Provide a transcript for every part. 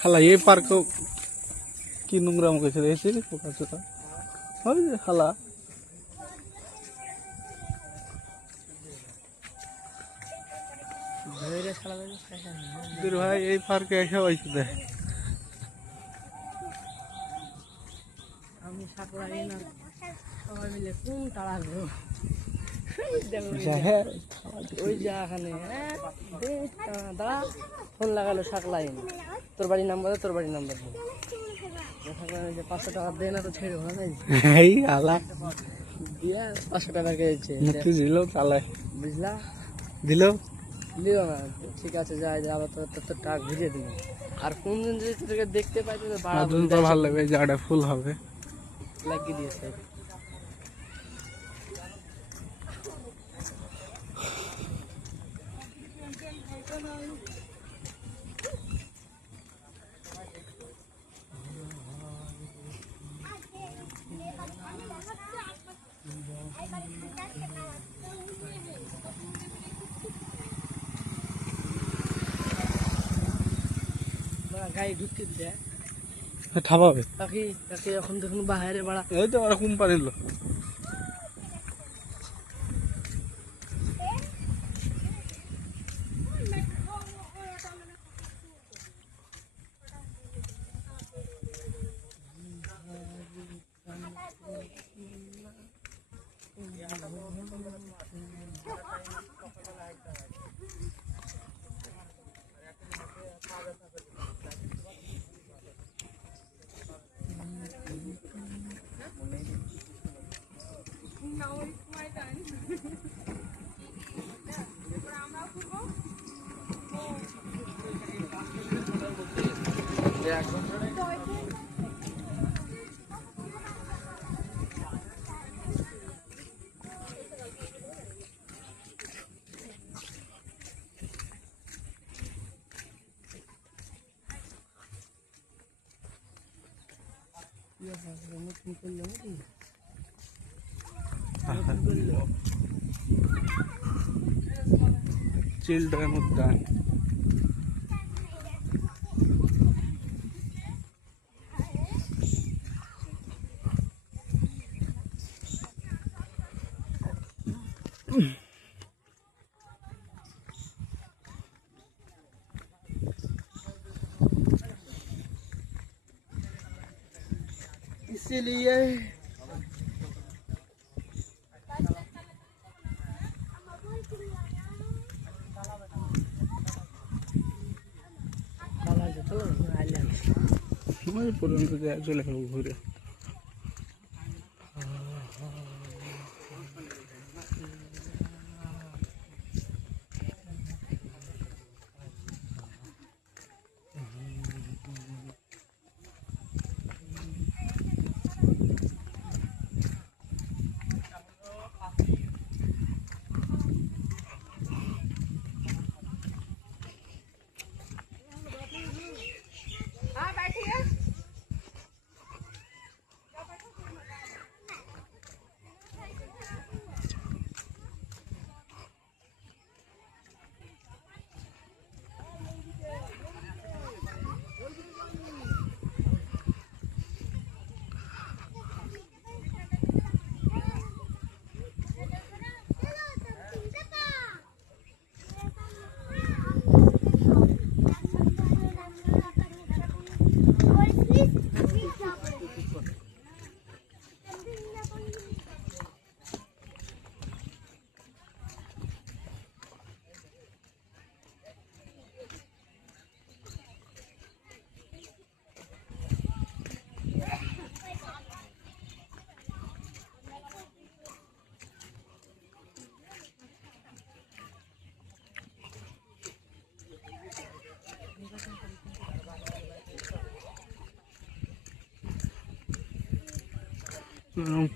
হালা এই পার্ক কি নোংরাম করেছে দেখেছি পোকা চোকা ওই যে হালা ভাই এই পার্কে এসে হয়েছে দেখ আমি সাকরাই না সবাই মিলে কোন তাড়া দেবো ওই যাখানে দাঁড়া ফোন লাগালো সাকলাইন তোর বাড়ির নাম্বার তোর বাড়ির নাম্বার দে 500 টাকা দে না তো ছেড়ে ভালো এই আলা দিয়া 500 টাকা কেছে দিল তাহলে বুঝলা দিল দিল না ঠিক আছে যাই আবার তোর টাকা ঘুরিয়ে দিবি আর কোন দিন যদি তোকে দেখতে পাই তো ভালো লাগবে জায়গাটা ফুল হবে লাগিয়ে দিয়েছে গাড়ি ঢুকতে দেয় ঠাপাবে তাকে এখন দেখুন বাইরে বাড়া এই তো ওরা কোম্পানি লোক চিলড্রেন উদ্যান इसीलिए পর্যন্ত চলে গেল ঘুরে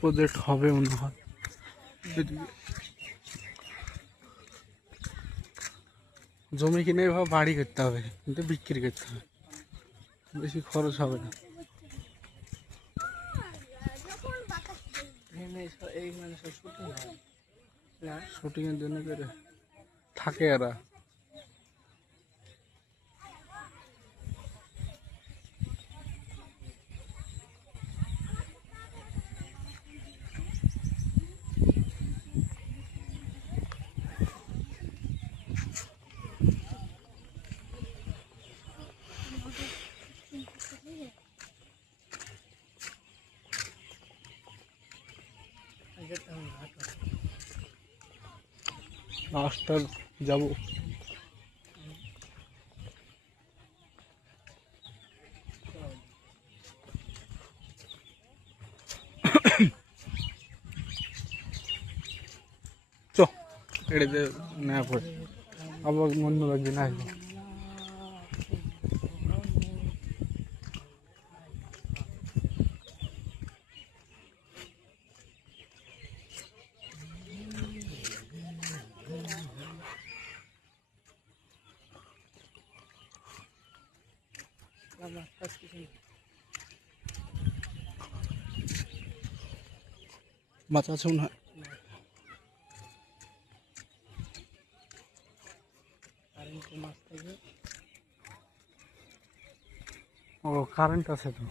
প্রজেক্ট হবে মনে হয়। এদিকে জমি কিনে এভাবে বাড়ি করতে হবে, কিন্তু বিক্রি করতে হবে, বেশি খরচ হবে না। এই মানে সব শুটিং হয় না, শুটিংয়ের জন্য করে থাকে এরা। লাস্টার যাবো। চ এড়ে নেওয়া পড়ে আবার মন্য একদিন আসবো। মাছ আছে মনে হয়। ও কারেন্ট আছে তো।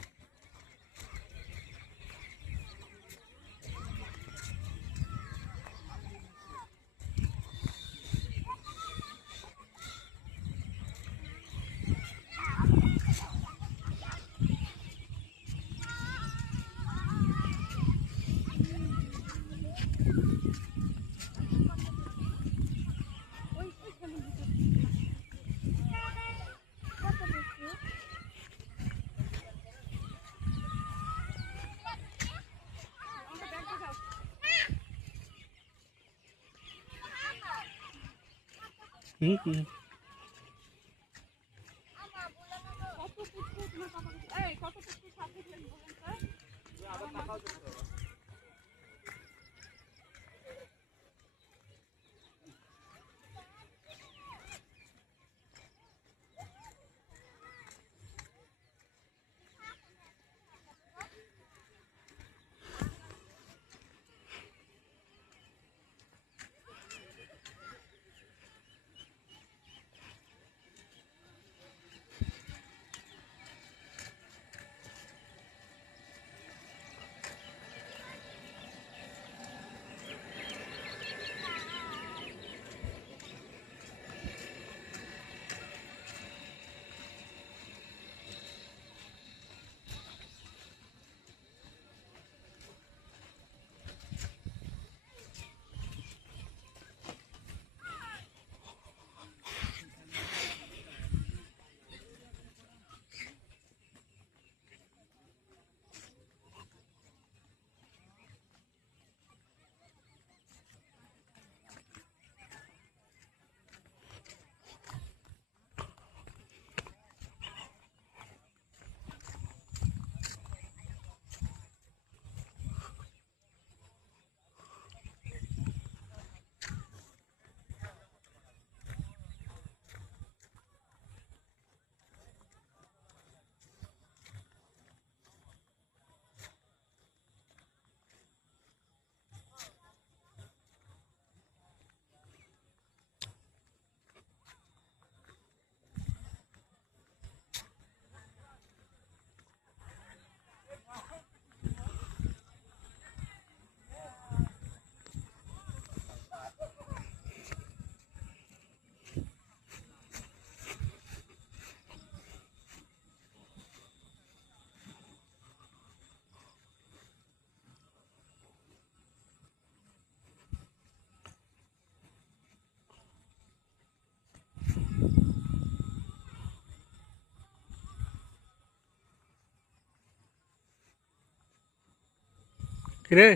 হুম। কিরে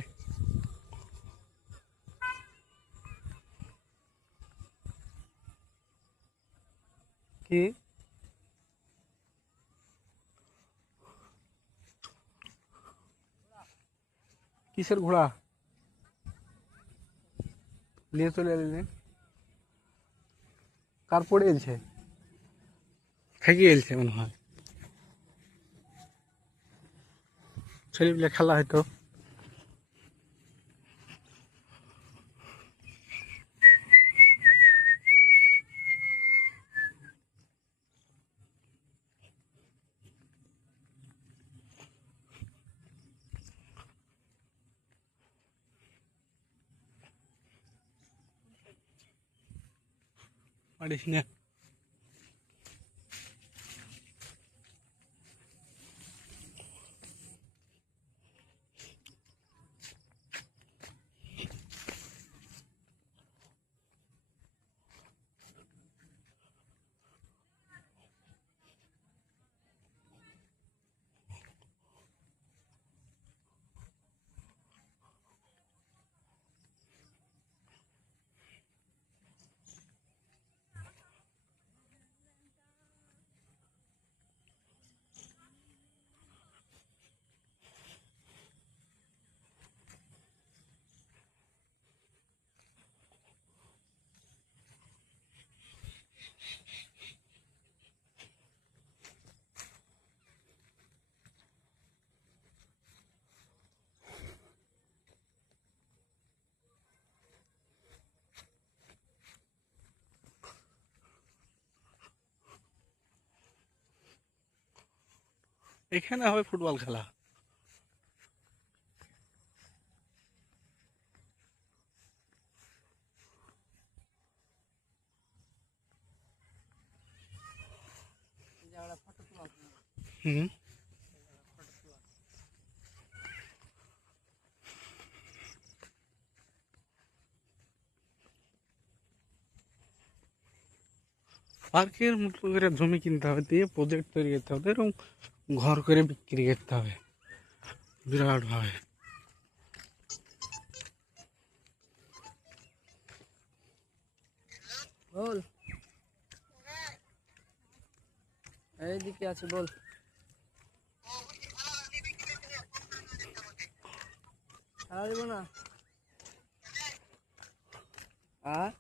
কি কিসের ঘোড়া? নিয়ে চলে এলেন কার পড়ে এলছে থেকে এলছে মনে হয় ছেলেগুলো খেলা হয়তো পারিস না এখানে হবে ফুটবল খেলা হুম পার্কের মতো করে জমি কিনতে হবে দিয়ে প্রজেক্ট তৈরি করতে হবে এরকম ঘর করে বিক্রি করতে হবে বিরাট ভাবে বল এইদিকে আছে বল সারা দিব না আর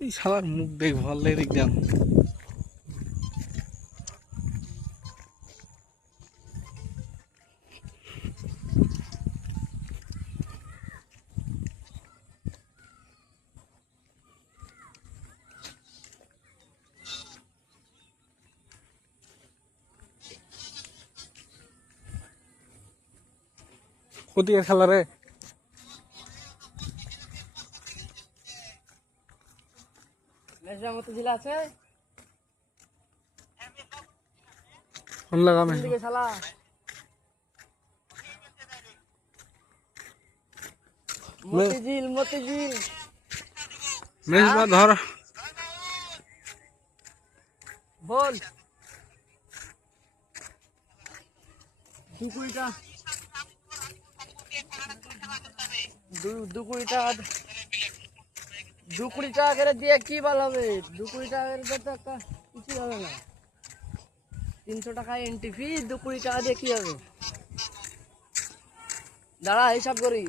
এই শালার মুখ দেখ ভালো লাগে দেখলাম কোথায় খেলা রে নেশার মতো জেলা আছে ফোন লাগামে দিকে শালা মতিঝিল মেশ বা ধর বল 2 টাকা 2 টাকা 2 টাকা করে দিয়ে কি ভালো হবে 2 টাকা করে দিয়ে তো একটা কিছু হবে না 300 টাকা এন্ট্রি ফি 2 টাকা দিয়ে কি হবে দাঁড়া হিসাব করি